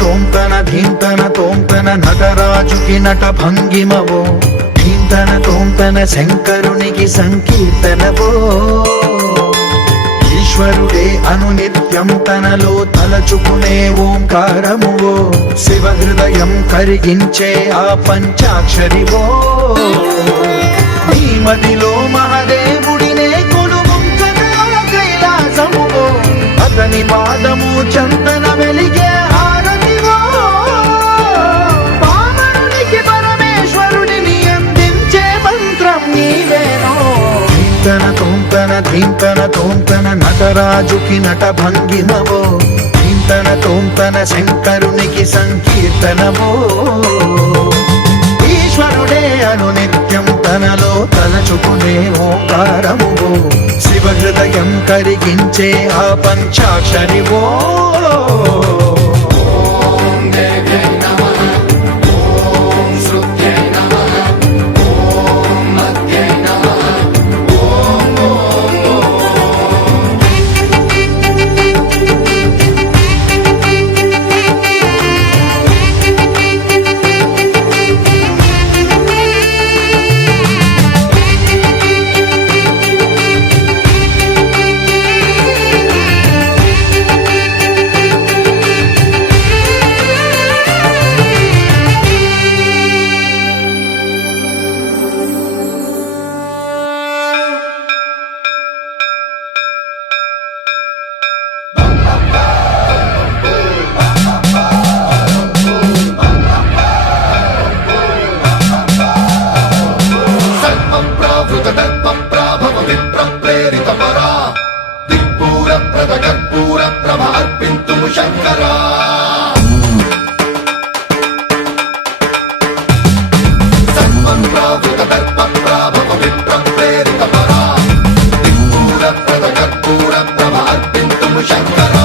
తోంతన ధీంతన తోంతన నటరాజుకి నట భంగిమవో ధీంతన తోంతన శంకరునికి సంకీర్తనవో ఈశ్వరుడే అనునిత్యం తనలో తలచుకునే ఓంకారమువో శివ హృదయం కరిగించే ఆ పంచాక్షరివో నీ మదిలో మహాదేవుడినే కొలువుంచగా కైలాసమువో అతని పాదము చందన వెలిగే తోంతన ధీంతన తోంతన నటరాజుకి నట భంగిమవో ధీంతన తోంతన శంకరునికి సంకీర్తనవో ఈశ్వరుడే అనునిత్యం తనలో తలచుకునే ఓంకారమువో శివ హృదయం కరిగించే ఆ పంచాక్షరివో శంకరా సర్వం ప్రావృత దర్ప ప్రాభవ విప్ర ప్రేరిత పరా దిక్పూర ప్రద కర్పూర ప్రభ అర్పింతుము శంకరా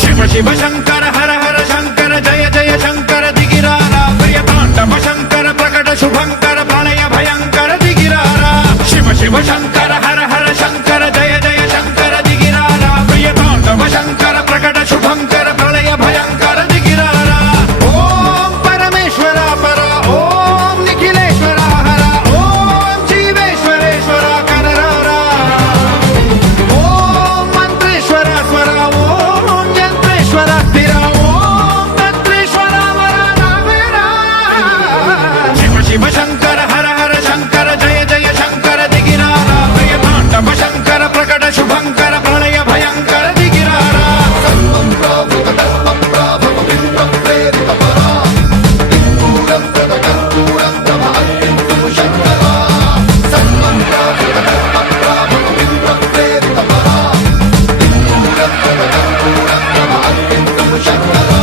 శివ శివ శంకర హర హర శంకర జయ జయ శంకర దిగిరారా ప్రియ తాండవ శంకర ప్రకట శుభంకర ప్రళయ భయంకర దిగిరారా శివ శివ శంకర హర హర శంకర జయ జయ శంకర దిగిరారా ప్రియ తాండవ శంకర ప్రకట శుభంకర ప్రళయ భయంకర దిగిరారా ఓం పరమేశ్వర పర ఓం నిఖిలేశ్వర హర ఓం జీవేశ్వరేశ్వర కనరారా ఓం మంత్రేశ్వర స్వర ఓం యంత్రేశ్వర స్థిర ఓం తంత్రేశ్వర వర నావేరా శివ శివ శంకర హర హర శంకర జయ జయ శంకర దిగిరారా ప్రియ తాండవ శంకర ప్రకట శుభంకర ప్రళయ భయంకర దిగిరారా సర్వం ప్రావృత దర్ప ప్రాభవ విప్ర ప్రేరిత పరా దిక్పూర ప్రద కర్పూర ప్రభ అర్పింతుము శంకరా సర్వం ప్రావృత దర్ప ప్రాభవ విప్ర ప్రేరిత పరా దిక్పూర ప్రద కర్పూర ప్రభ అర్పింతుము శంకరా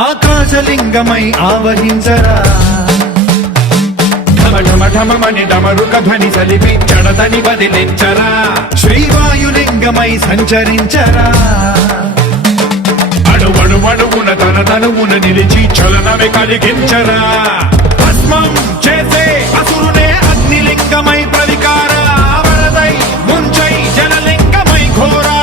ఆకాశలింగమై ఆవహించరా ఢమ ఢమ ఢమమని డమరుక ధ్వని సలిపి జడదని వదిలించరా శ్రీవాయులింగమై సంచరించరా అణువణువున తన తనువున నిలిచి చలనమే కలిగించరా భస్మం చేసే అసురునే అగ్నిలింగమై ప్రవికార వరదై ముంచై జలలింగమై ఘోరా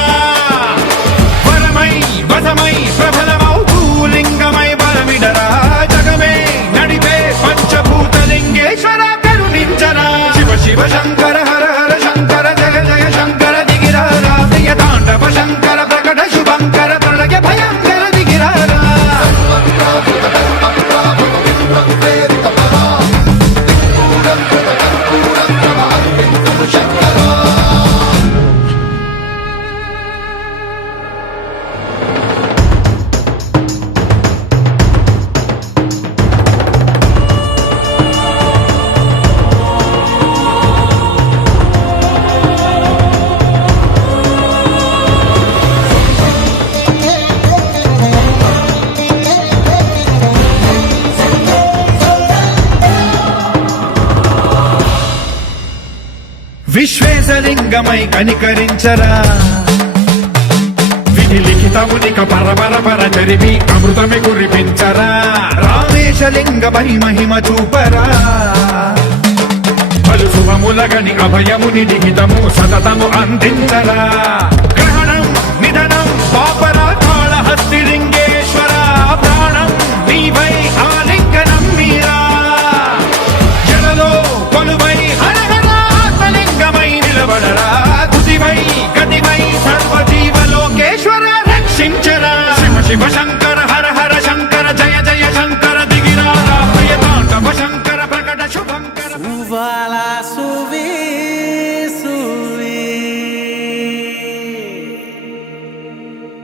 వరమై వసమై ప్రబలమౌ భూలింగమై బలమిడరా జగమే నడిపే పంచభూతలింగేశ్వర కరుణించరా శివ శివ శంకర హర హర శంకర జయ జయ శంకర దిగిరారా ప్రియ తాండవ శంకర ప్రకట శుభంకర ప్రళయ భయంకర దిగిరారా సర్వం ప్రావృత దర్ప ప్రాభవ విప్ర విశ్వేశలింగమై కనికరించరా విధి లిఖితమునిక పరపర చరిమి అమృతమి కురిపించరా రామేశలింగమై మహిమ చూపరా పలు శుభములగని అభయముని లిఖితము సతతము అందించరా గ్రహణం నిధనం పాపరా కాళహస్తి లింగేశ్వర ప్రాణం నీవై ఆలింగనం మీరా జలలో కొలువై హరహరా ఆత్మలింగమై నిలబడరా తుదివై గతివై సర్వజీవలోకేశ్వర రక్షించరా శివ శివ శంకర హర హర శంకర జయ జయ Shankara దిగిరారా ప్రియతాండవ Shankara ప్రకట శుభంకర Suvala suvi suvi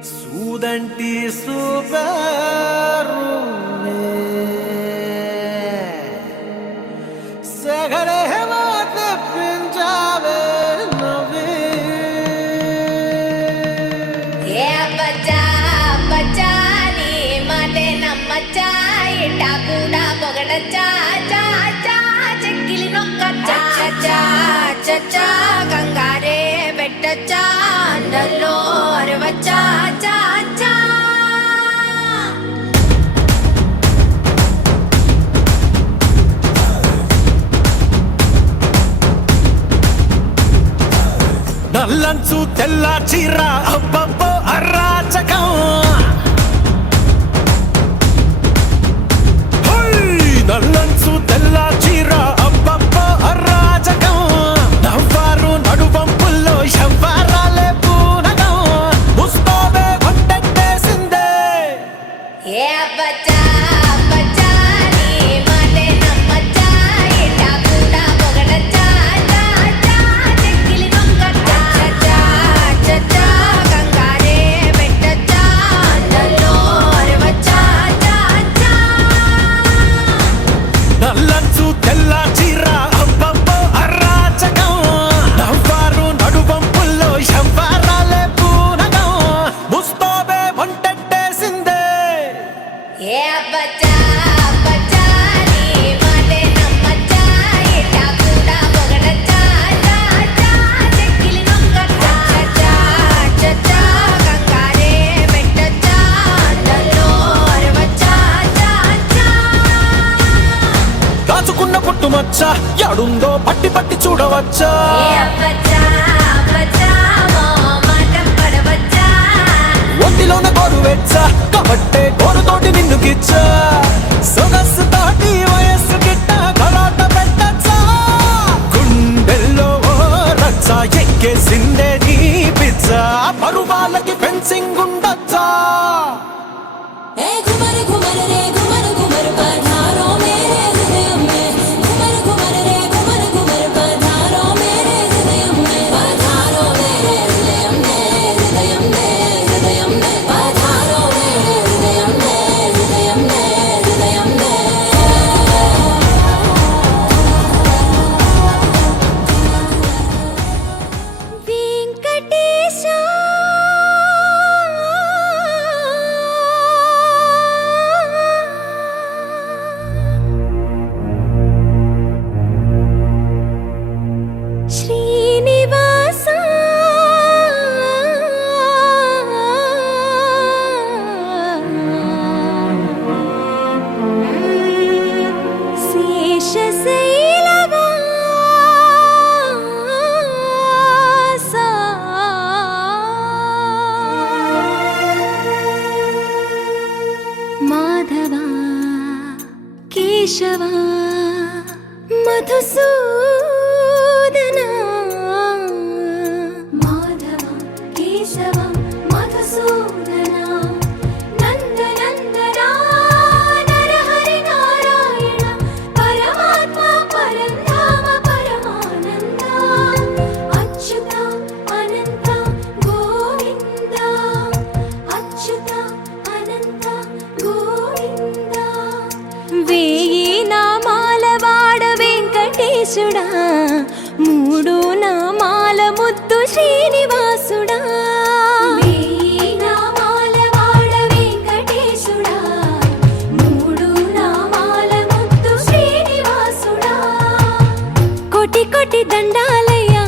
Sudanti superume Sagare hemate pinjave navi बच्चा बच्चा नी माटे नम्मच्चा इटा कूड़ा पोगडच्चा चा चा చెక్కిలి నొక్కచ్చా చచ్చా చచ్చా గంగారే పెట్టచ్చా అండల్లో అరవచ్చా చా చా నల్లంచు తెల్ల చీర అబ్బబ్బో అరాచకం నల్లంచు తెల్ల చీర అబ్బబ్బో అరాచకం నవ్వారు నడువంపుల్లో ఎవ్వరాలే పూనగం ముస్తోబే ఒంటెట్టేసిందే ఏ బచ్చా బచ్చా నీ మాటే నమ్మచ్చా ఇటా కూడా పొగడచ్చా చా చా చెక్కిలి నొక్కచ్చా చచ్చా చచ్చా గంగారే పెట్టచ్చా అండల్లో అరవచ్చా చా చా నల్లంచు తెల్ల చీర అబ్బబ్బో అరాచకం నవ్వారు నడువంపుల్లో ఎవ్వరాలే పూనగం ముస్తోబే ఒంటెట్టేసిందే ఏ బచ్చా బచ్చా నీ మాటే నమ్మచ్చా ఇటా కూడా పొగడచ్చా చా చా చెక్కిలి నొక్కచ్చా చచ్చా చచ్చా గంగారే పెట్టచ్చా అండల్లో అరవచ్చా చా చా దాచుకున్న పుట్టుమచ్చ యాడుందో పట్టి పట్టి చూడవచ్చా ఏ బచ్చా బచ్చా మో మాటం పడవచ్చా ఒంటిలోన గోరు వెచ్చ కాబట్టే గోరుతోటి నిన్ను గిచ్చ సొగసు తోటి వయస్సు గిట్ట గలాట పెట్టచ్చా గుండెల్లో ఓ రచ్చ ఎక్కేసిందే నీ పిచ్చ పరువాలకి ఫెన్సింగ్ ఉండొచ్చా ए घुमर घुमर रे घुमर घुमर पधारो मेरे हृदय में घुमर घुमर रे घुमर घुमर पधारो मेरे हृदय में पधारो मेरे हृदय में हृदय में हृदय में पधारो मेरे हृदय में हृदय में हृदय में వెంకటేశా శ్రీనివాసా శేషశైలవాసా మాధవా కేశవా మధుసూదనా మాధవ కేశవ మధుసూదనా నందనందనా నరహరి నారాయణ పరమాత్మ పరంధామ పరమానంద అచ్యుత అనంత గోవింద అచ్యుత అనంత గోవింద వేయి నామాల వాడ వెంకటేశుడా మూడు నామాల ముద్దు శ్రీనివాసుడా వేయి నామాల వాడ వెంకటేశుడా మూడు నామాల ముద్దు శ్రీనివాసుడా కోటి కోటి దండాలయ్యా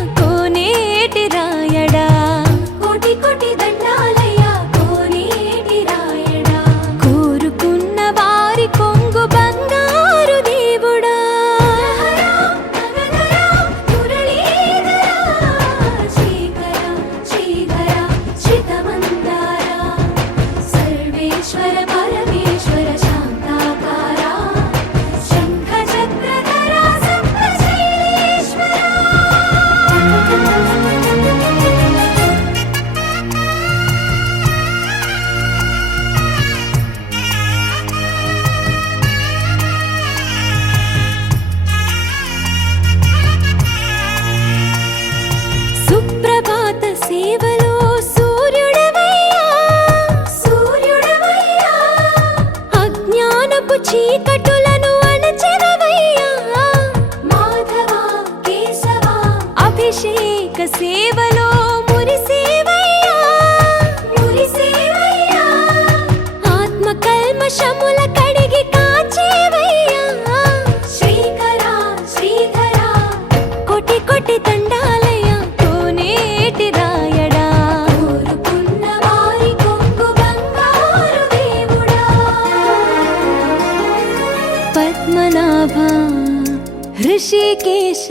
ऋषिकेश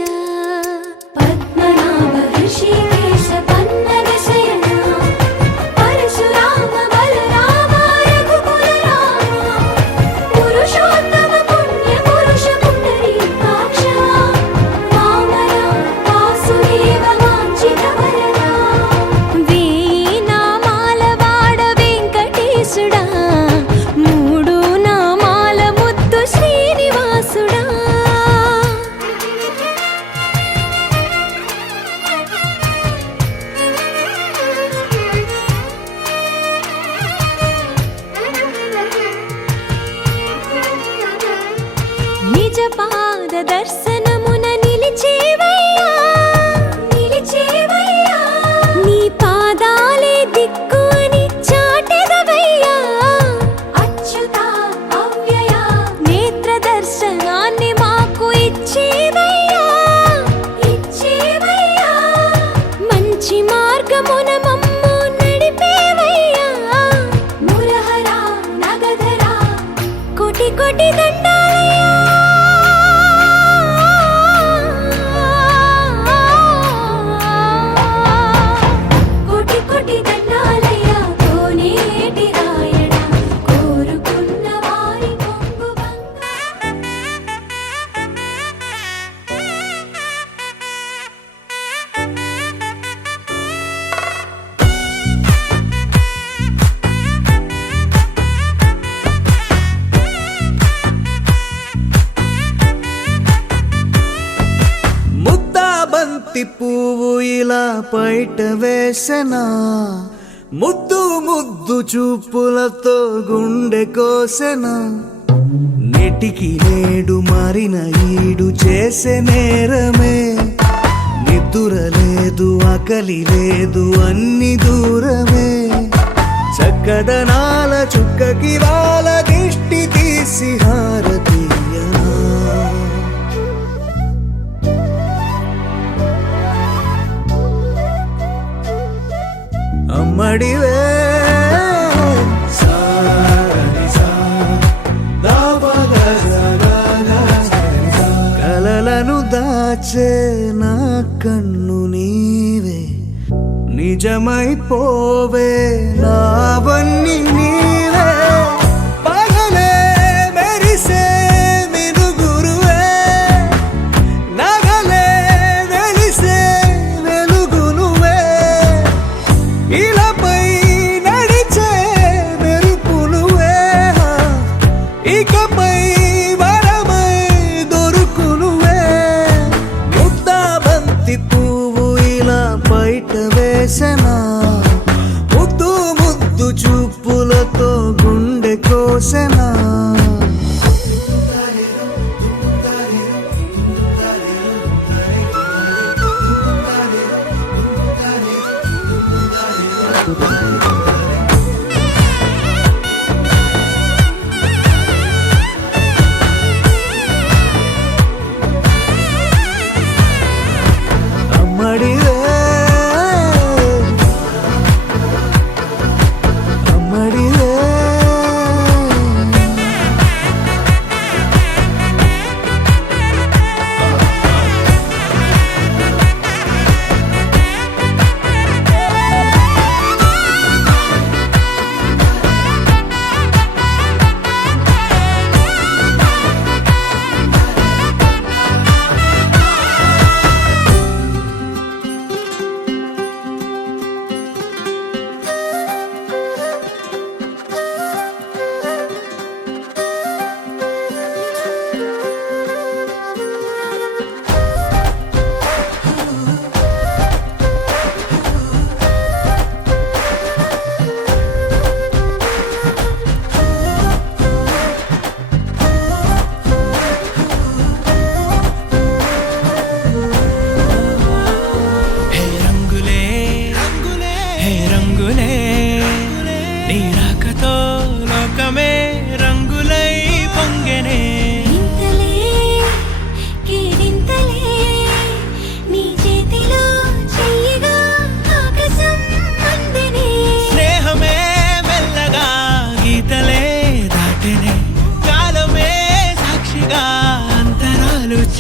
पद्मनाभ ऋषिकेश पन्नग शयन परशुराम बलराम रघुकुल राम पुरुषोत्तम पुण्य पुरुष पुंडरीकाक्ष वामन वासुदेव वाञ्छित वरदा वेయి నామాల వాడ వెంకటేశుడా మూడు నామాల ముద్దు శ్రీనివాసుడా నిజ పాద దర్శనమున నిలిచేవయ్యా నీ పాదాలే దిక్కు అని చాటెదవయ్యా అచ్యుత అవ్యయ నేత్ర దర్శనాన్ని మాకు ఇచ్చేవయ్యా మంచి మార్గమున మమ్ము నడిపేవయ్యా మురహర నగధర కోటి కోటి దండాలయ్యా కోటి కోటి దండాలయ్యా కోనేటి రాయణ కోరుకున్న వారి కొంగు ముద్దా బంతి పువ్వు ఇలా బయట వేసెనా ముద్దు ముద్దు చూపులతో గుండె కోసెనా నెటికి నేడు మారిన ఈడు చేసే నేరమే నిద్ర లేదు ఆకలి లేదు అన్ని దూరమే చక్కదనాల చుక్కకి వాళ్ళ దిష్టి తీసి హారతీయనా అమ్మడివే కలలను దాచే నా కన్ను నీవే నిజమైపోవే నావన్నీ నీవే పగలే మెరిసే మినుగురువే నగలే వెలిసే వెలుగు నువ్వే ఇలాపై నడిచే మెరుపు నువ్వే ఇకపై వరమై దొరుకు నువ్వే ముద్దా బంతి పువ్వు ఇలా బయట వేసెనా ముద్దు ముద్దు చూపులతో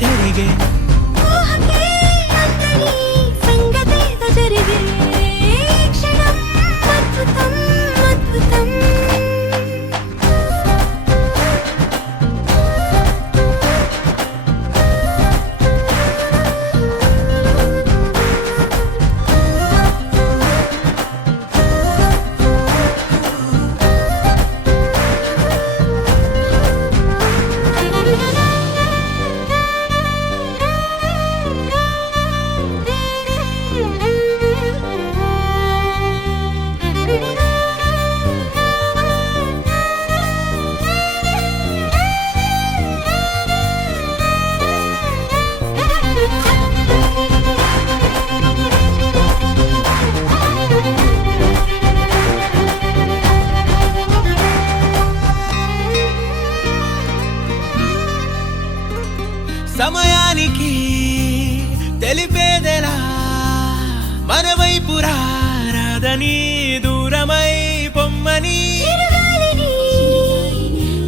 చెరిగే ఊహకే అందని సంగతేదో జరిగే క్షణం అద్భుతం అద్భుతం సమయానికి తెలిపేదెలా మన వైపు రాదని దూరమై పొమ్మని చిరుగాలిని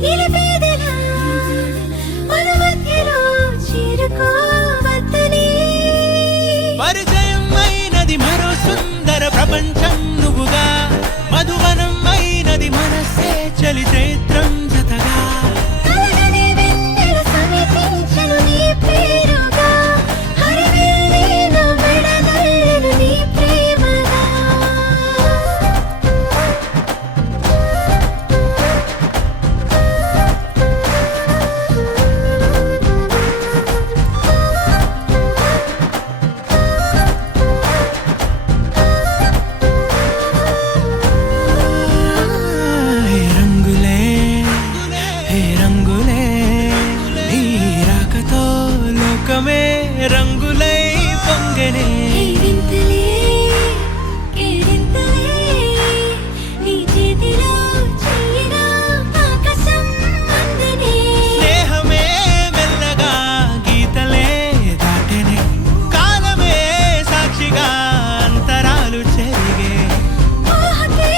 నిలిపేదెలా మన మధ్యలో చేరుకోవద్దని పరిచయం అయినది మరో సుందర ప్రపంచం నువ్వుగా మధువనం అయినది మనస్సే చలి చైత్రం జతగా కలగని వెన్నెల సమీపించను నీ పేరుగా హరివెల్లి నా మెడదల్లెను నీ ప్రేమగా హే రంగులే హే రంగులే నీ రాకతో లోకమే రంగులై పొంగనే వింతలే కేరింతలే నీ చేతిలో చెయ్యినా ఆకాశం అందనే స్నేహమే మెల్లగా గీతలే దాటెనే కాలమే సాక్షిగా అంతరాలు చెరిగే ఊహకే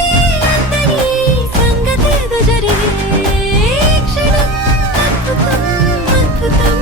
అందని సంగతేదో జరిగే క్షణం అద్భుతం అద్భుతం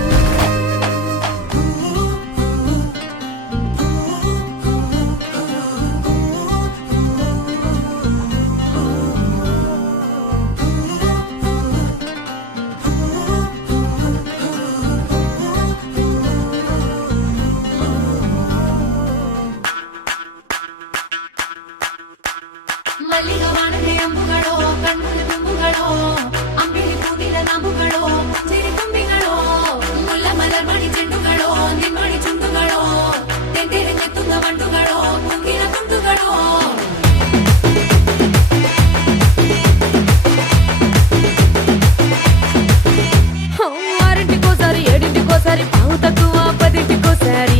ಮಲ್ಲಿಗ ವಾಣದೆ ಅಂಬುಗಳೋ ಕಣ್ಣುಗಳ ತುಂಬುಗಳೋ ಅಂಬಿಳಿ ಹೂವಿನ ನಾಮುಗಳೋ ಸಿರಿ ತುಂಬಿಗಳೋ ಮುಲ್ಲ ಮಲರ್ ಮಣಿ ಚೆಂಡುಗಳೋ ನಿಮ್ಮಣಿ ಚುಂಡುಗಳೋ ತೆಂದೆರೆ ನೆತ್ತುಂಗ ಬಂಡುಗಳೋ ಮುಂಗಿನ ತುಂಡುಗಳೋ ఆరింటికోసారి ఏడింటికోసారి పావు తక్కువ పదింటికోసారి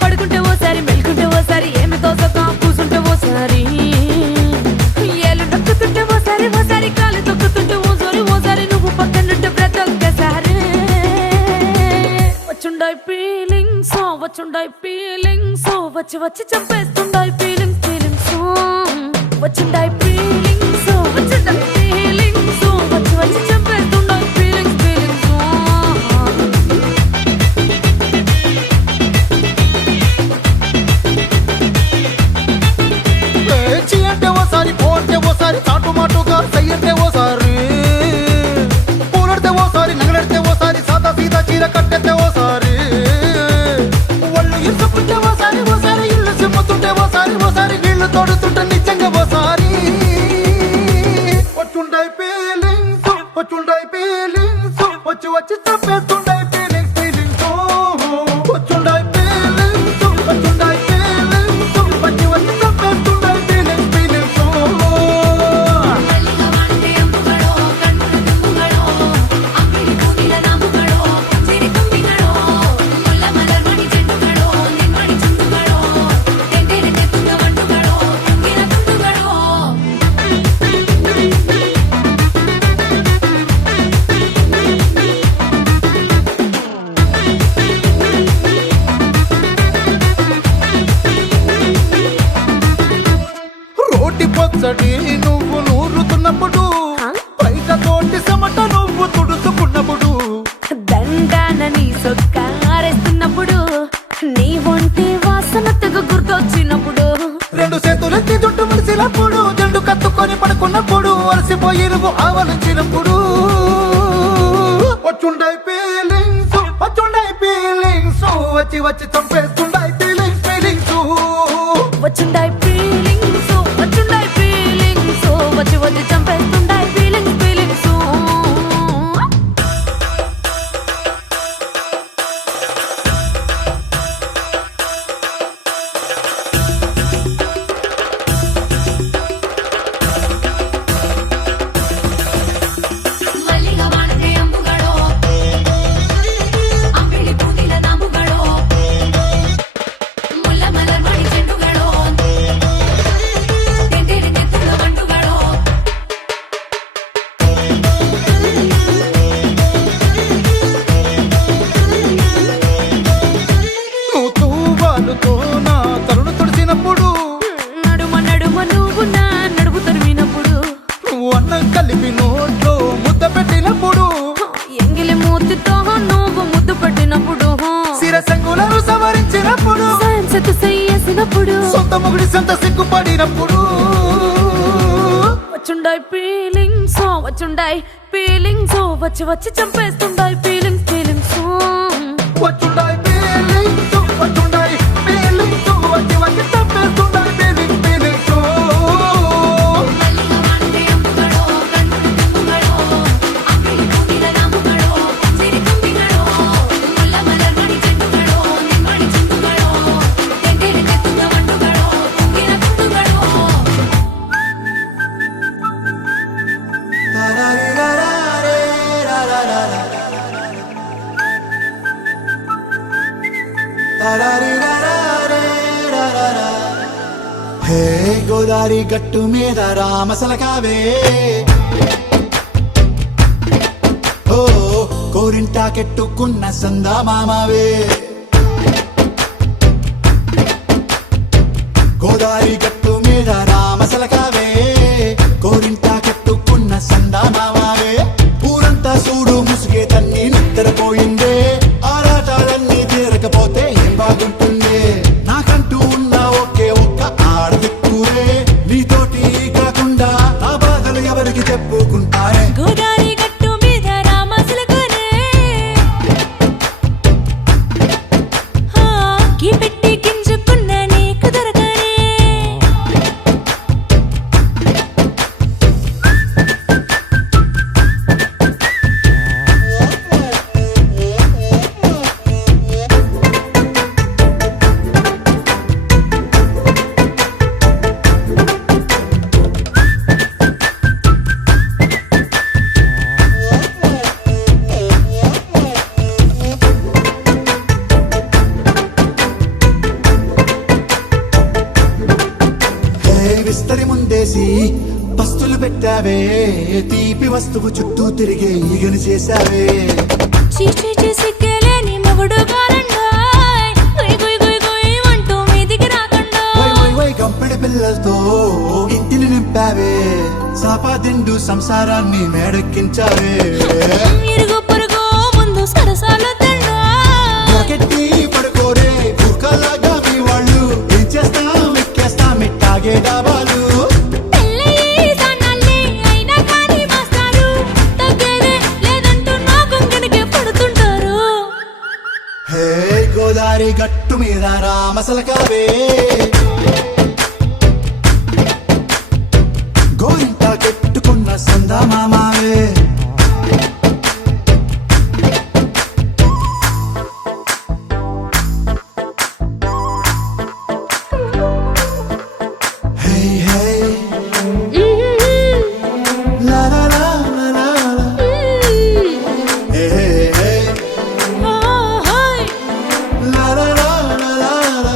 పడుకుంటే ఓసారి మెలుకుంటే ఓసారి ఏమి తోసక కూసుంటే ఓసారి ఏళ్ళు నొక్కుతుంటే ఓసారి ఓసారి కాలు తొక్కుతుంటే ఓసారి నువ్వు పక్కనుంటే ప్రతి ఒక్కసారి వచ్చుండాయి ఫీలింగ్స్ వచ్చి వచ్చి చంపేస్తుండాయి ఫీలింగ్స్ వచ్చుండాయి ఫీలింగ్స్ వచ్చి వచ్చి చంపేస్తుండాయి ఫీలింగ్స్ చీ అంటే ఓసారి పో అంటే ఓసారి చాటు మాటుగా సై అంటే ఓసారి పూలడితే ఓసారి నగలడితే ఓసారి సాదా సీదా చీర కట్టెత్తే ఓసారి ఒళ్ళు ఇసుకుంటే ఓసారి ఇల్లు సిమ్ముతుంటే ఓసారి నీళ్లు తోడుతుంటే నిజంగా ఓసారి వచ్చుండాయి ఫీలింగ్స్ వచ్చి వచ్చి చంపేస్తుండాయి ఫీలింగ్స్ వచ్చుండాయి ఫీలింగ్స్ వచ్చి వచ్చి చంపేస్తుండాయి ఫీలింగ్స్ ಮಲ್ಲಿಗ ವಾಣದೆ ಅಂಬುಗಳೋ ಕಣ್ಣುಗಳ ತುಂಬುಗಳೋ ಅಂಬಿಳಿ ಹೂವಿನ ನಾಮುಗಳೋ ಸಿರಿ ತುಂಬಿಗಳೋ ಮುಲ್ಲ ಮಲರ್ ಮಣಿ ಚೆಂಡುಗಳೋ ನಿಮ್ಮಣಿ ಚುಂಡುಗಳೋ ತೆಂದೆರೆ ನೆತ್ತುಂಗ ಬಂಡುಗಳೋ ಮುಂಗಿನ ತುಂಡುಗಳೋ పట్టుకున్నప్పుడు అలసిపోయిరువు ఆవలించినప్పుడు వచ్చుండై ఫీలింగ్స్ వచ్చి వచ్చి చంపేస్తుండై ఫీలింగ్స్ వచ్చుండాయి ఫీలింగ్స్ వచ్చుండాయి ఫీలింగ్స్ వచ్చి వచ్చి చంపేస్తుండాయి ఫీలింగ్స్ ಮಲ್ಲಿಗ ಬಾಣದೆ ಅಂಬುಗಳೋ ಅಂಬಿಳಿ ಕೂದಿಲ ನಾಂಬುಗಳೋ ಮುಲ್ಲ ಮಲರ್ ಮಣಿ ಚೆಂಡುಗಳೋ ತೆಂದಿರಿ ತೆತ್ತುಳ ಬಂಡುಗಳೋ నువ్వు తూవాలుతో నా తరుణు తుడిచినప్పుడు నడుమ నడుమ నువ్వు నా నడుపు తరిమినప్పుడు నువ్వు అన్నం కలిపి నోట్లో ముద్ద పెట్టినప్పుడు ఎంగిలి మూతితో నువ్వు ముద్దు పెట్టినప్పుడు శిరసంగులను సవరించినప్పుడు సైన్సెత్ చేసినప్పుడు సొంత ముగుడి సొంత సిగ్గుపడినప్పుడు వచ్చుండాయి ఫీలింగ్స్ వచ్చి వచ్చి చంపేస్తుండాయి ఫీలింగ్స్ వచ్చుండాయి ఫీలింగ్స్ వచ్చుండాయి ఫీలింగ్స్ వచ్చి వచ్చి తప్పేస్తుండాయి ఫీలింగ్స్ ಮಲ್ಲಿಗ ಬಾಣದೆ ಅಂಬುಗಳೋ ಕಣ್ಣುಡಿ ತುಂಬುಗಳೋ ಅಂಬಿಳಿ ಕೂದಿಲ ನಾಂಬುಗಳೋ ತೆಂದಿರಿ ತುಂಬಿಗಳೋ ಮುಲ್ಲ ಮಲರ್ ಮಣಿ ಚೆಂಡುಗಳೋ ನಿಮ್ಮಣಿ ಚೆಂಡುಗಳೋ ತೆಂದಿರಿ ತೆತ್ತುಳ ಬಂಡುಗಳೋ ತುಂಗಿನ ತುಂಡುಗಳೋ హే గోదారి గట్టు మీద రామసలకావే ఓ కోరింటా కెట్టుకున్న సందా మామావే గోదారి గట్టు మీద రామసలకావే కోరింటా కెట్టుకున్న సందా మామావే ఊరంతా చూడు ముసుగే తన్ని నిద్రపోయిందే ఆరాటాలన్నీ తీరకపోతే ఏం బాగుంటుంది నాకంటూ ఉన్న ఒకే ఒక్క ఆడదిక్కురే నీతోటి కాకుండా నా బాధలు ఎవరికి చెప్పుకుంటారే గోదారి గట్టు మీద రామసలకనే కి పెట్టి గింజుకున్న నీకు దొరకనే హే విస్తరి ముందేసి పస్తులు పెట్టావే తీపి వస్తువు చుట్టూ తిరిగే ఈగను చేశావే చీచీ సిగ్గలేని మొగుడు గారండాయ్ గుయ్ గుయ్ గుయ్ గుయ్ అంటూ మీదికి రాకుండా వై కంపెడి పిల్లలతో ఇంటిని నింపావే సాపాదిండు సంసారాన్ని మేడెక్కించావే ఇరుగు పొరుగు ముందు సరసాల తండా రాకెట్టి పడుకోరే కుక్కలాగా మీ వాళ్ళు ఏం చేస్తాం ఎక్కేస్తాం ఇట్టాగే డాబాలు పెళ్ళయి సన్నాల్ని అయినా కానీ మాస్తారు తగ్గేదే లేదంటూ నా కొంగనికే పడుతుంటారు హే గోదారి గట్టు మీద రామసలకావే గోరింట కెట్టుకున్న సందా మామావే హే హే లా లా లా లా లా లా. హే హే హే లా లా లా లా లా లా.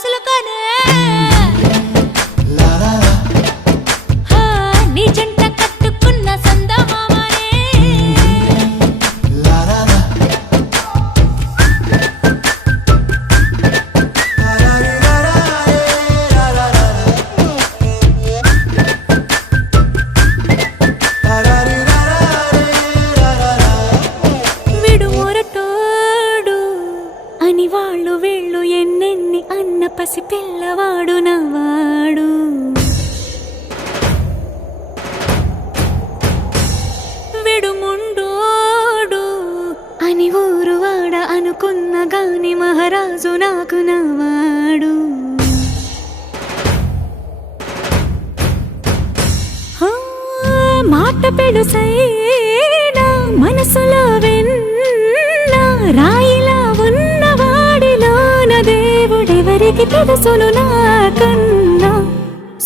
మసులుకోనే నీ జంట కట్టుకున్న సందమామనే విడుమొరటోడు అని వాళ్ళు వీళ్ళు ఎన్నెన్ని అన్న పసి పిల్లవాడు నవ్వాడు విడుముండోడు అని ఊరు వాడ అనుకున్న గాని మహారాజు నాకు నవ్వాడు మాట పెడుసైనా మనసులో వెన్న రాయిలా ఉన్నవాడిలోన దేవుడెవరికి తెలుసును నాకన్నా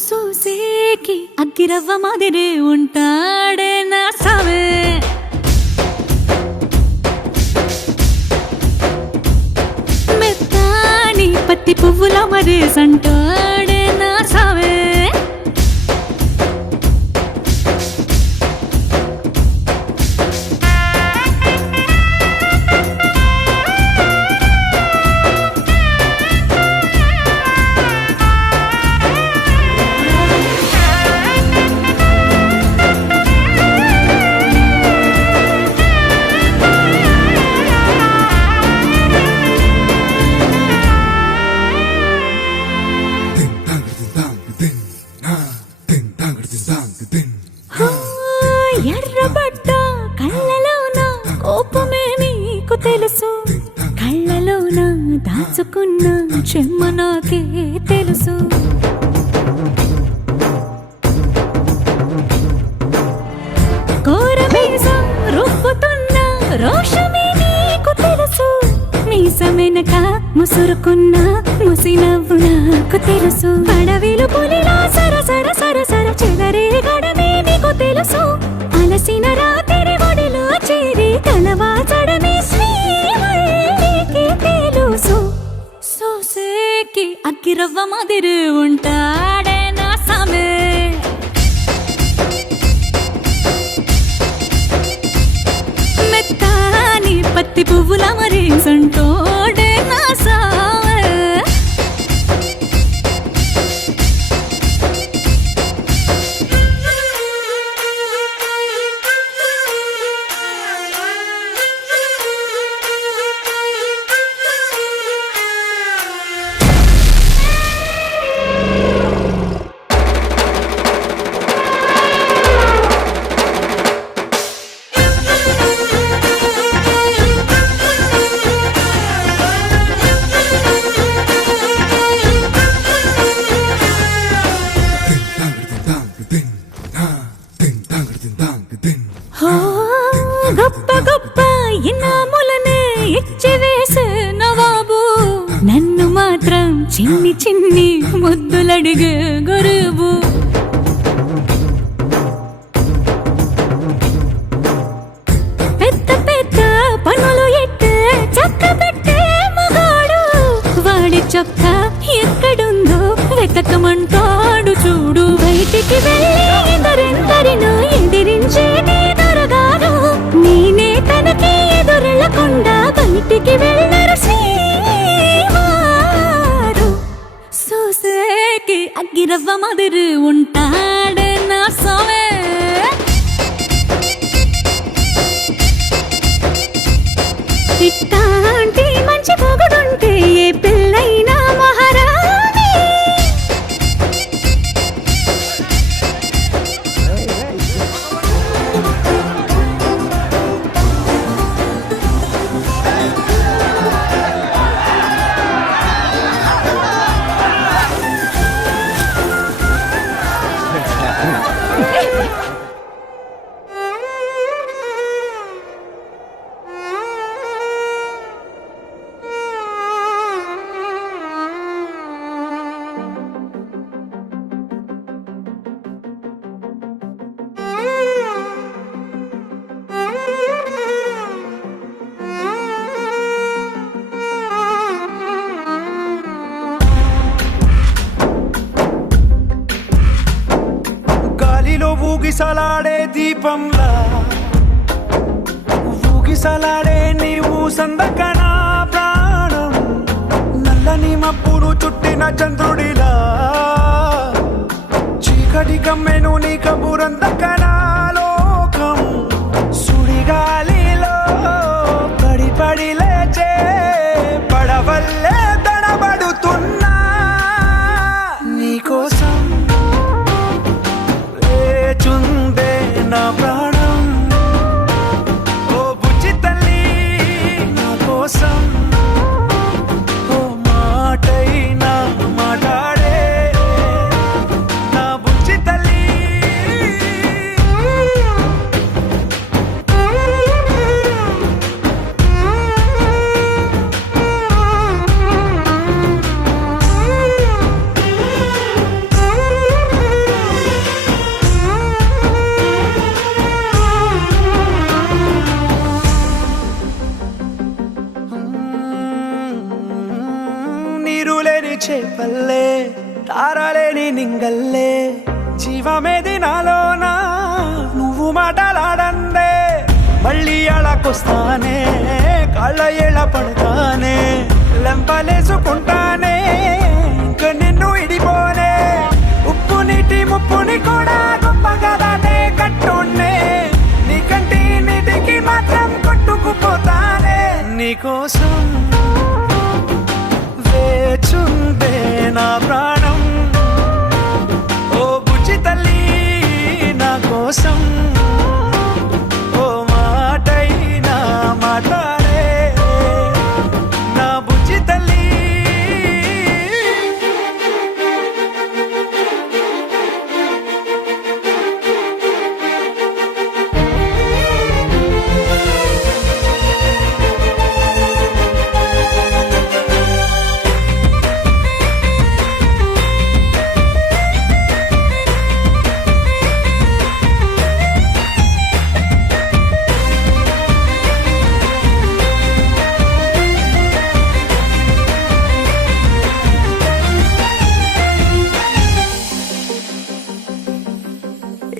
సూసేకి అగ్గిరవ్వ మాదిరి ఉంటాడే నా సావే మెత్తాని పత్తి పువ్వుల మరి సంటాడే నా సావే ఎర్రబడ్డ కళ్ళలోన కోపమే నీకు తెలుసు కళ్ళలోన దాచుకున్న చెమ్మ నాకే తెలుసు కోరమీసం రుబ్బుతున్న రోషమే నీకు తెలుసు మీసమెనక ముసురుకున్న ముసినవ్వు నాకు తెలుసు అడవిలు పులిలా సరసర సరసర చెదరే గడమే నీకు తెలుసు అలసిన రాత్రి ఒడిలో చేరి కలవాచడమే శ్రీవల్లికి తెలుసు సోసేకి అగ్గిరవ్వ మాదిరి ఉంటాడే నా సామే మెత్తాని పత్తి పువ్వుల మరి సంటోడే నా సామే గొప్ప గొప్ప ఇనాములనే ఇచ్చి వేసే నవాబు నన్ను మాత్రం చిన్ని చిన్ని ముద్దులడిగే గురువు పెద్ద పెద్ద పనులు ఎట్టే చక్క పెట్టే మగాడు వాడి చొక్క ఎక్కడుందో వెతకమంటాడు చూడు బయటికి వెళ్ళి ఎందరెందరినో ఎదిరించే దొరగాను నేనే తనకి ఎదురెళ్ళకుండా బయటికి వెళ్ళరు శ్రీవారు సోసేకి అగ్గిరవ్వ మాదిరి ఉంటాడే నా సామే ఇట్టాంటి మంచి పొగడుంటే ఏ పిల్లైనా మహారాణి ఊగిసలాడే దీపంలా ఊగిసలాడే నీవు సందకనా ప్రాణం నల్లని మబ్బును చుట్టిన చంద్రుడిలా చీకటి కమ్మెను నీ కబురందకనా లోకం సుడిగాలిలో పడి పడి లేచే పడవల్లే తడబడుతున్నా నీకోసం వేచుందే నా ప్రాణం ఓ బుజ్జి తల్లి నా కోసం ఓ మాటైనా మాట్లాడే నా బుజ్జి తల్లి నీరు లేని చేపల్లే తారలేని నింగల్లే జీవమేది నాలోనా నువ్వు మాటలాడందే మళ్ళీ అళకొస్తానే కాళ్ళ ఎళ్ళ పడతానే లెంపలేసుకుంటానే ఇంక నిన్ను ఇడిపోనే ఉప్పు నీటి ముప్పుని కూడా గొప్పగా దాటే కట్టున్నే నీ కంటి నీటికి మాత్రం కొట్టుకుపోతానే నీకోసం వేచుందే నా ప్రాణం ఓ బుజ్జి తల్లి నా కోసం ఓ మాటైనా మాట్లాడే నా బుజ్జి తల్లి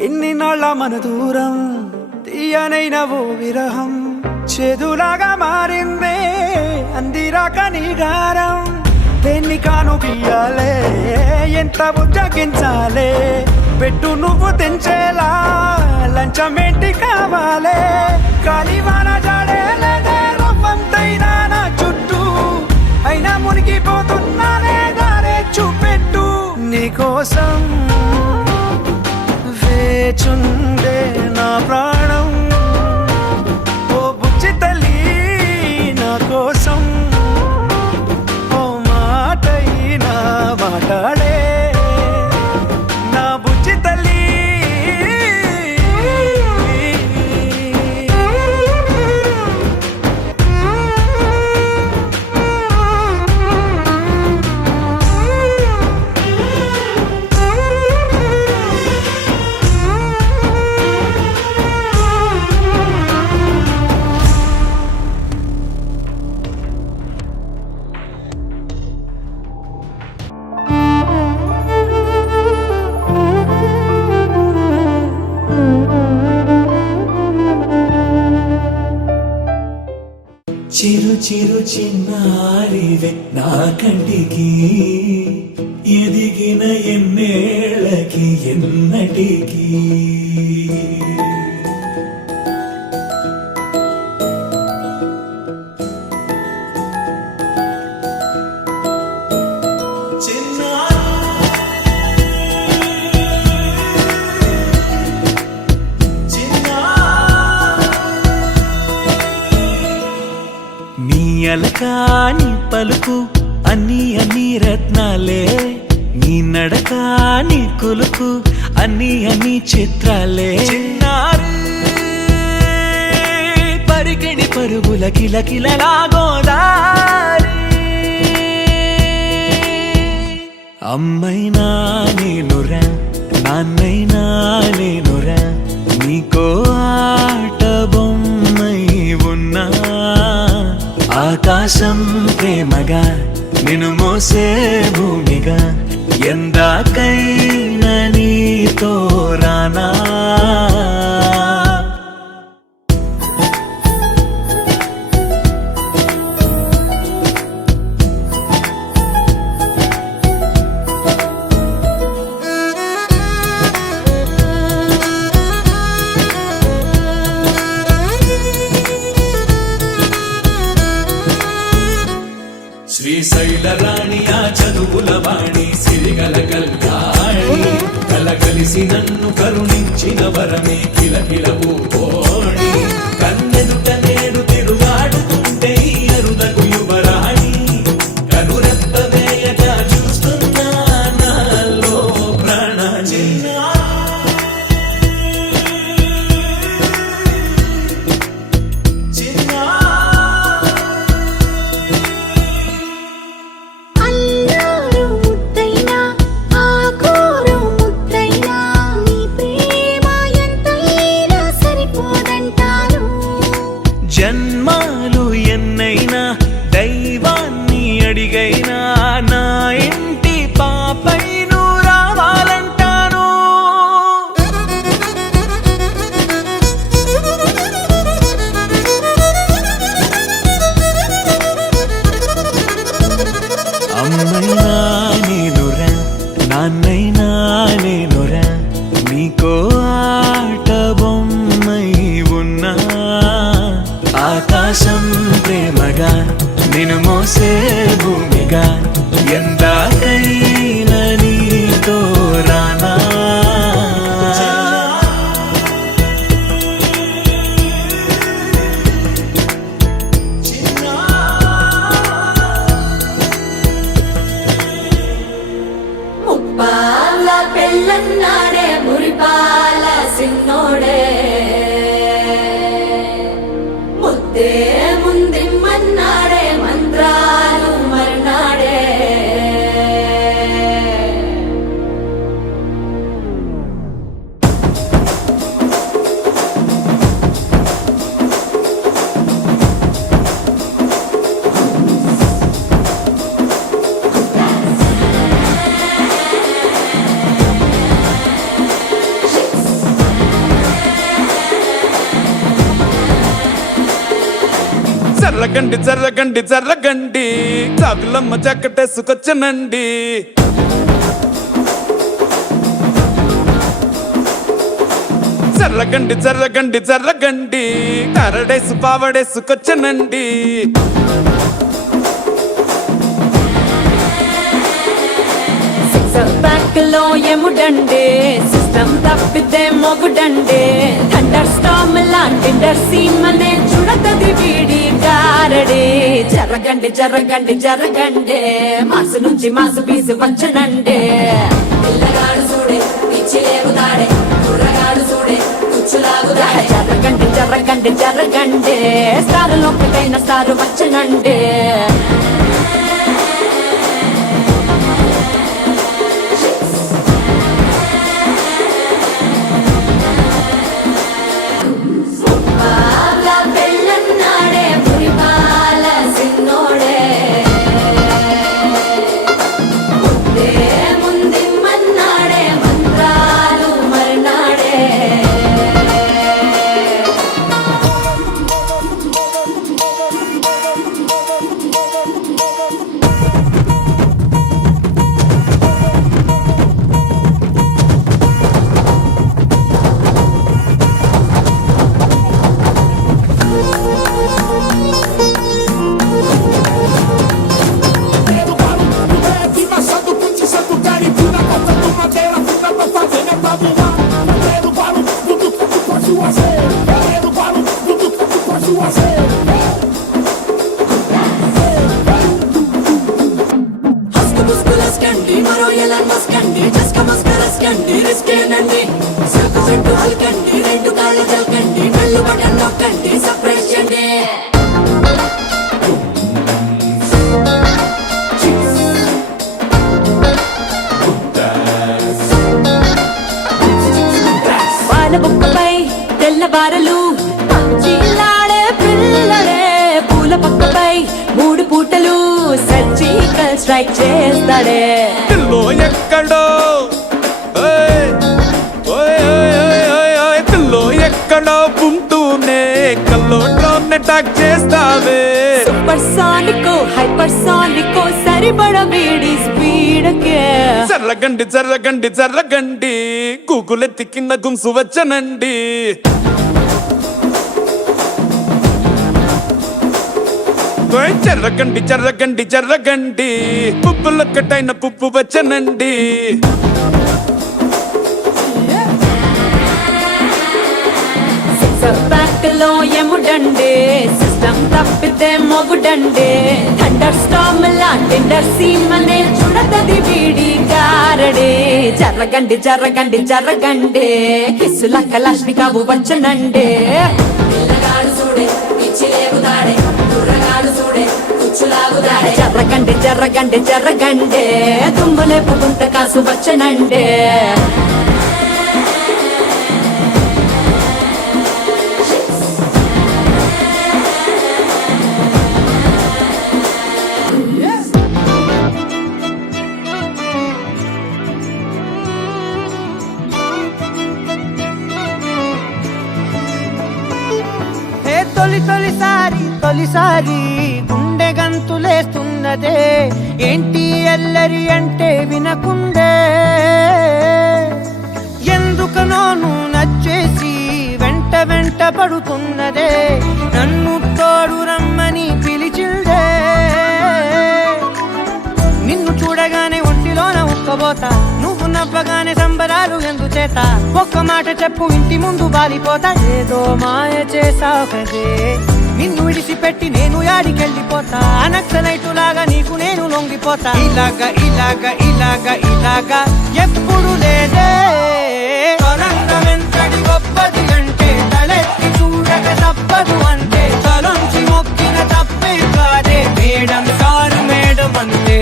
ఎన్ని నాళ్ళ మన దూరం తీయనైన ఓ విరహం చేదులాగా మారిందే అందిరాక నీగారం దేన్ని కాను గీయాలే ఎంత బుజ్జగించాలే పెట్టు నువ్వు తెంచేలా లంచమేంటి కావాలే కాలివాన జాడేలేదే రవ్వంతైనా నా చుట్టూ అయినా మునిగిపోతున్నానే దారే చూపెట్టు నీకోసం వేచుందే నా ప్రాణం ఓ బుజ్జి తల్లి నా కోసం ఓ మాటైనా మాట్లాడే నా బుజ్జి తల్లి చిరు చిరు చిన్నారివే నా కంటికి ఎదిగిన ఎన్నేళ్ళకి ఎన్నటికి అలకాని పలుకు అన్ని అన్ని రత్నాలే నీ నడక నీ కొలుకు అన్ని అన్ని చిత్రాలే చిన్నారు పరికిణి పరుగుల కిలకిలలా గోదారి అమ్మైనా నేనురా నాన్నైనా నేనురా నీకో ఆట బొమ్మై ఉన్నా ఆకాశం ప్రేమగా నిన్ను మోసే భూమిగా ఎందాకైనా నీతో రానా కలిసి నన్ను కరుణించిన వరమే కిలకిలబోడి కన్నెదుట నేడు తిరుగాడుతుంటే ఈ అరుదకు యువరాణి కనురెప్ప వేయక చూస్తున్నా నాలో ప్రాణ అల్లారు ముద్దైనా ఆకోరు ముద్దైనా నీ ప్రేమ ఎంతైనా సరిపోదంటాను జన్మాలు ఎన్నైనా దైవాన్ని అడిగైనా నా ఇంటి పాపై నువ్వు రావాలంటాను అమ్మైనా నేనురా నాన్నైనా నేనురా నీకో ఆట బొమ్మై ఉన్నా ఆకాశం ప్రేమగా నిన్ను మోసే భూమిగా ఎందాకైనా నీతో రానా ముప్పాల పెళ్ళన్నాడే మురిపాల సిన్నోడే ముద్దే ముందిమ్మన్నాడే మంత్రాలు మర్నాడే జర్రగండి జర్రగండి జర్రగండి చాకులమ్మ చక్కటేసుకొచ్చనండి జర్రగండి జర్రగండి జర్రగండి కరడేసు పావడేసుకొచ్చనండి బ్యాక్ లో ఎముడండే సిస్టమ్ తప్పితే మొగుడండే థండర్ స్టామ్ లాంటి సీమనే చూడతది వీడి గారడే జరగండి జరగండి జరగండే మాసు నుంచి మాసు పీసు పంచనండే పిల్లగాడు చూడే పిచ్చి లేగుతాడే కుర్రగాడు చూడే కుచ్చులాగుతాడే జరగండి జరగండి జరగండే స్టారు లోపటైన స్టారు వచ్చనండే ముప్పాల పెళ్ళన్నాడే మురిపాల సిన్నోడే ముద్దే ముందిమ్మన్నాడే మంత్రాలు మర్నాడే హస్కు ముస్కులస్కండి మరో ఎలన్ మస్కండి జస్క మస్కరస్కండి రిస్కేనండి సరుకు చెట్టు హల్కండి రెండు కాళ్ళు జల్కండి కళ్ళు బటన్ నొక్కండి సప్రెస్ చేయండి పాలబుక్కపై తెల్లవారలు పక్షిలాడే పిల్లడే పూల పక్కపై మూడు పూటలు సర్జికల్ స్ట్రైక్ చేస్తాడే పిల్లో ఎక్కడో ఓయ్, ఓయ్, ఓయ్, ఓయ్, ఓయ్, ఓయ్, పిల్లో ఎక్కడో ఉంటూనే కల్లోట్లోనే టాక్ చేస్తావే సూపర్ సానికో హైపర్ సానికో సరిపడ వీడి స్పీడ్కే జర్రగండి జర్రగండి జర్రగండి గూగులెత్తి కింద గుంసు వచ్చనండి ఓయ్ జర్రగండి జర్రగండి జర్రగండి పుప్పులొక్కటైన పుప్పు వచ్చనండి లెక్కలో ఎముడండే సిస్టమ్ తప్పితే మొగుడండే థండర్ స్టామ్ లాంటి సీమనే చూడతది వీడి గారడే జరగండి జరగండి జరగండే కిస్సుల కలాష్ని కావు వచ్చనండే పిల్లగాడు చూడే పిచ్చి లేగుదాడే దుర్రగాడు చూడే కుచ్చులాగుదాడే జరగండి జరగండి జరగండే దుమ్ములేపు గుంత కాసు వచ్చనండే తొలిసారి గుండె గంతులేస్తున్నదే ఏంటి ఎల్లరి అంటే వినకుండే ఎందుకనో నువ్వు నచ్చేసి వెంట వెంట పడుతున్నదే నన్ను తోడు రమ్మని పిలిచిండే నిన్ను చూడగానే ఒంటిలోన ఉక్కబోతా నువ్వు నవ్వగానే సంబరాలు ఎందుచేత ఒక్క మాట చెప్పు ఇంటి ముందు బాలిపోతా ఏదో మాయ చేసావదే నిన్ను విడిచిపెట్టి నేను యాడికెళ్ళిపోతా నక్సలైటులాగా నీకు నేను లొంగిపోతా ఇలాగా ఇలాగా ఇలాగా ఇలాగా ఎప్పుడు లేదే తొలంగమెంతటి గొప్పది అంటే తలెత్తి చూడక తప్పదు అంటే తలొంచి మొక్కిన తప్పే కాదే మేడం సారు మేడం అంటే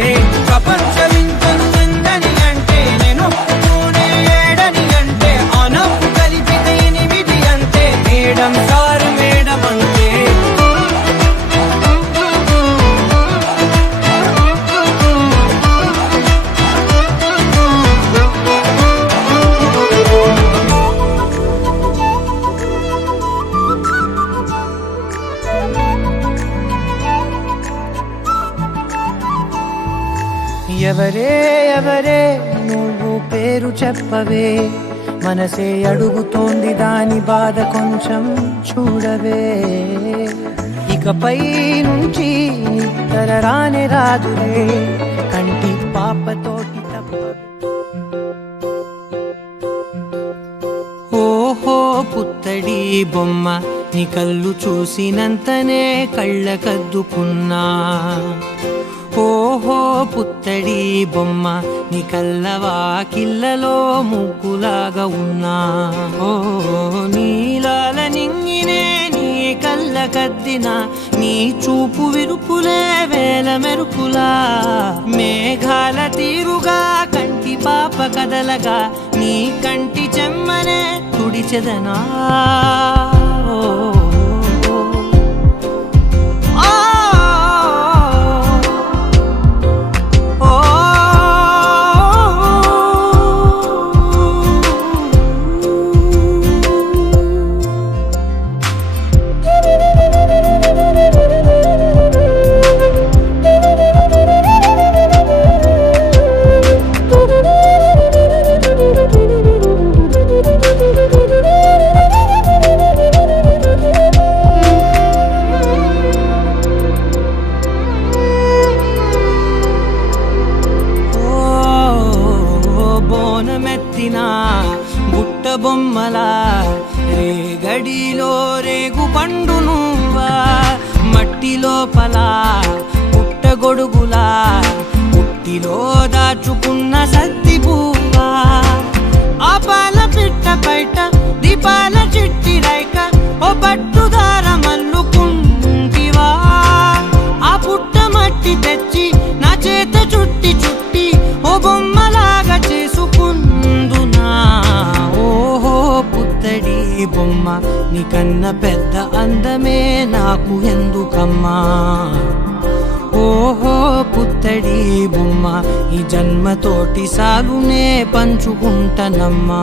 ప్రపంచం ఇంతను నిందని అంటే నేను ఒప్పుకోనే ఏడని అంటే అనప్పు కలిపితే 8 అంటే మేడం సారు మేడం అంటే ఎవరే ఎవరే నువ్వు పేరు చెప్పవే మనసే అడుగుతోంది దాని బాధ కొంచెం చూడవే ఇకపై నుంచి నిద్ర రానే రాదులే కంటి పాపతోటి తప్పవే ఓహో పుత్తడి బొమ్మ నీ కళ్ళు చూసినంతనే కళ్ళకద్దుకున్నా ఓహో పుత్తడి బొమ్మ నీ కళ్ళవాకిళ్ళలో ముగ్గులాగా ఉన్నా ఓ నీలాల నింగినే నీ కళ్ళకద్దిన నీ చూపు విరుపులే వేల మెరుపులా మేఘాల తీరుగా కంటి పాప కదలగా నీ కంటి చెమ్మనే తుడిచెదనా బుట్ట బొమ్మలా రేగడిలో రేగు పండు నువ్వా మట్టి లోపల పుట్ట గొడుగులా పుట్టిలో దాచుకున్న సత్తి పువ్వా ఆ పాల పిట్ట బయట దీపాల చిట్టి రైక ఓ పట్టుదార మల్లుకుంటివా ఆ పుట్ట మట్టి తెచ్చి నా చేత చుట్టి చుట్టి ఓ బొమ్మలాగా చేసుకుందునా ఓహో పుత్తడి బొమ్మ నీకన్న పెద్ద అందమే నాకు ఎందుకమ్మా ఓహో పుత్తడి బొమ్మ ఈ జన్మతోటి సాలునే పంచుకుంటనమ్మా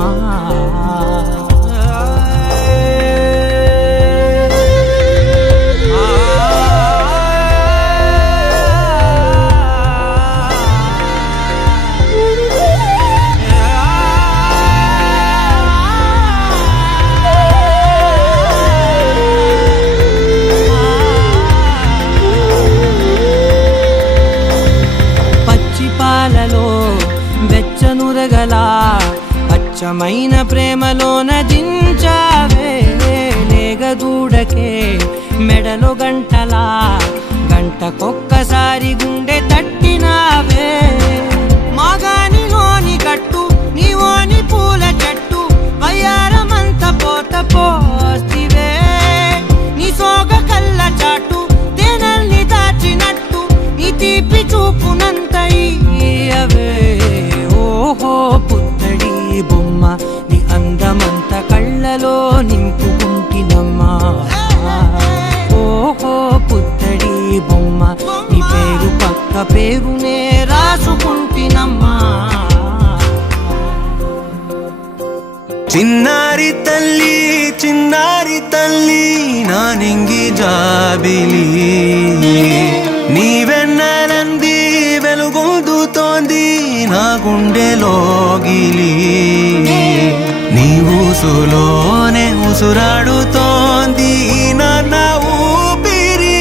వెచ్చనురగలా అచ్చమైన ప్రేమలోన దించావే లేగదూడకే మెడలో గంటలా గంటకొక్కసారి గుండె తట్టినావే మాగానిలోని గట్టు నీవోని పూల చెట్టు వయ్యారమంత పోత పోస్తివే నీ సోగ కళ్ళ చాటు తేనల్ని దాచినట్టు నీ తీపి చూపునంత ఇయ్యవే ఓహో పుత్తడి బొమ్మ నీ అందమంత కళ్ళలో నింపుకుంటినమ్మా ఓహో పుత్తడి బొమ్మ నీ పేరు పక్క పేరునే రాసుకుంటినమ్మా చిన్నారి తల్లి నా నింగి జాబిలి నీవెన్నెలంది వెలుగొందుతోంది నా గుండెలోగిలి నీ ఊసులోనే ఉసురాడుతోంది నా ఊపిరి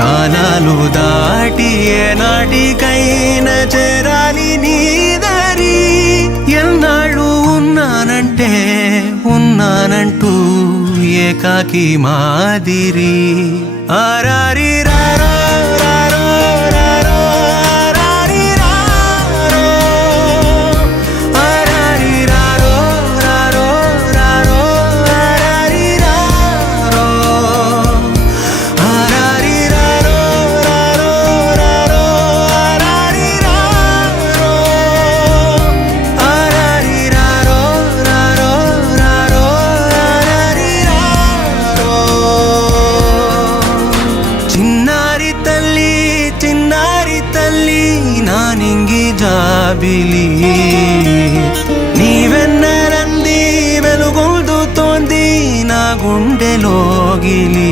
కాలాలు దాటి ఏనాటికైనా చేరాలి నీ దరి ఎన్నాళ్ళు ఉన్నానంటూ ఏకాకి మాదిరి ఆరారి రారో రారో రారో ఆరారి రారో ఆరారి రారో రారో రారో ఆరారి రారో ఆరారి రారో రారో రారో ఆరారి రారో ఆరారి రారో రారో రారో ఆరారి రారో చిన్నారి తల్లి నా నింగి జాబిలి నీవెన్నెలంది వెలుగొందుతోంది నా గుండెలోగిలి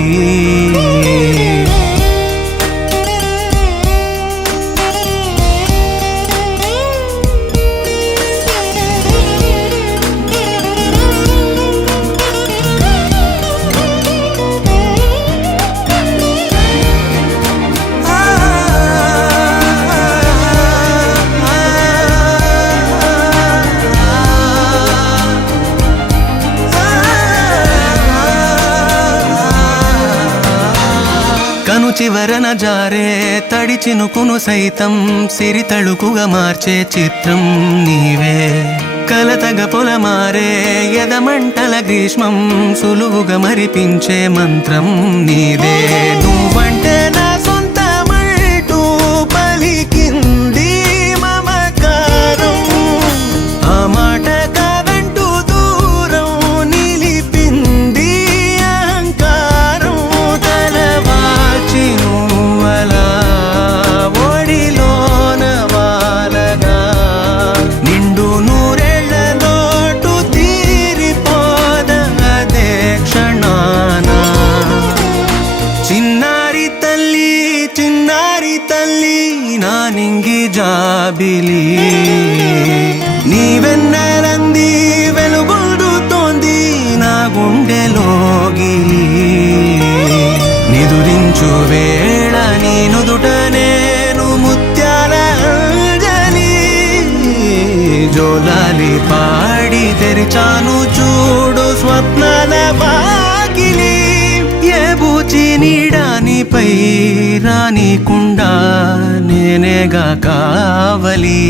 కను చివరన జారే తడి చినుకును సైతం సిరి తళుకుగా మార్చే చిత్రం నీవే కలతగ పొలమారే ఎదమంటల గ్రీష్మం సులువుగా మరిపించే మంత్రం నీదే నువ్వంటే నా సొంతమంటూ పలికింది మమకారం ఆ మాట కాదంటూ దూరం నిలిపింది అహంకారం తలవాల్చి నువ్వలా ఒడిలోన వాలగా నిండు నూరేళ్ల లోటు తీరిపోదదే క్షణాన చిన్నారి తల్లి నా నింగి జాబిలి నీవెన్నెలంది వెలుగొందుతోంది నా గుండెలోగిలి నిదురించు వేళ నీ నుదుట నేను ముత్యాల అంజలి జోలాలి పాడి తెరిచాను చూడు స్వప్నాల వాకిలి ఏ బూచి నీడానిపై రానికుండా నేనేగా కావలి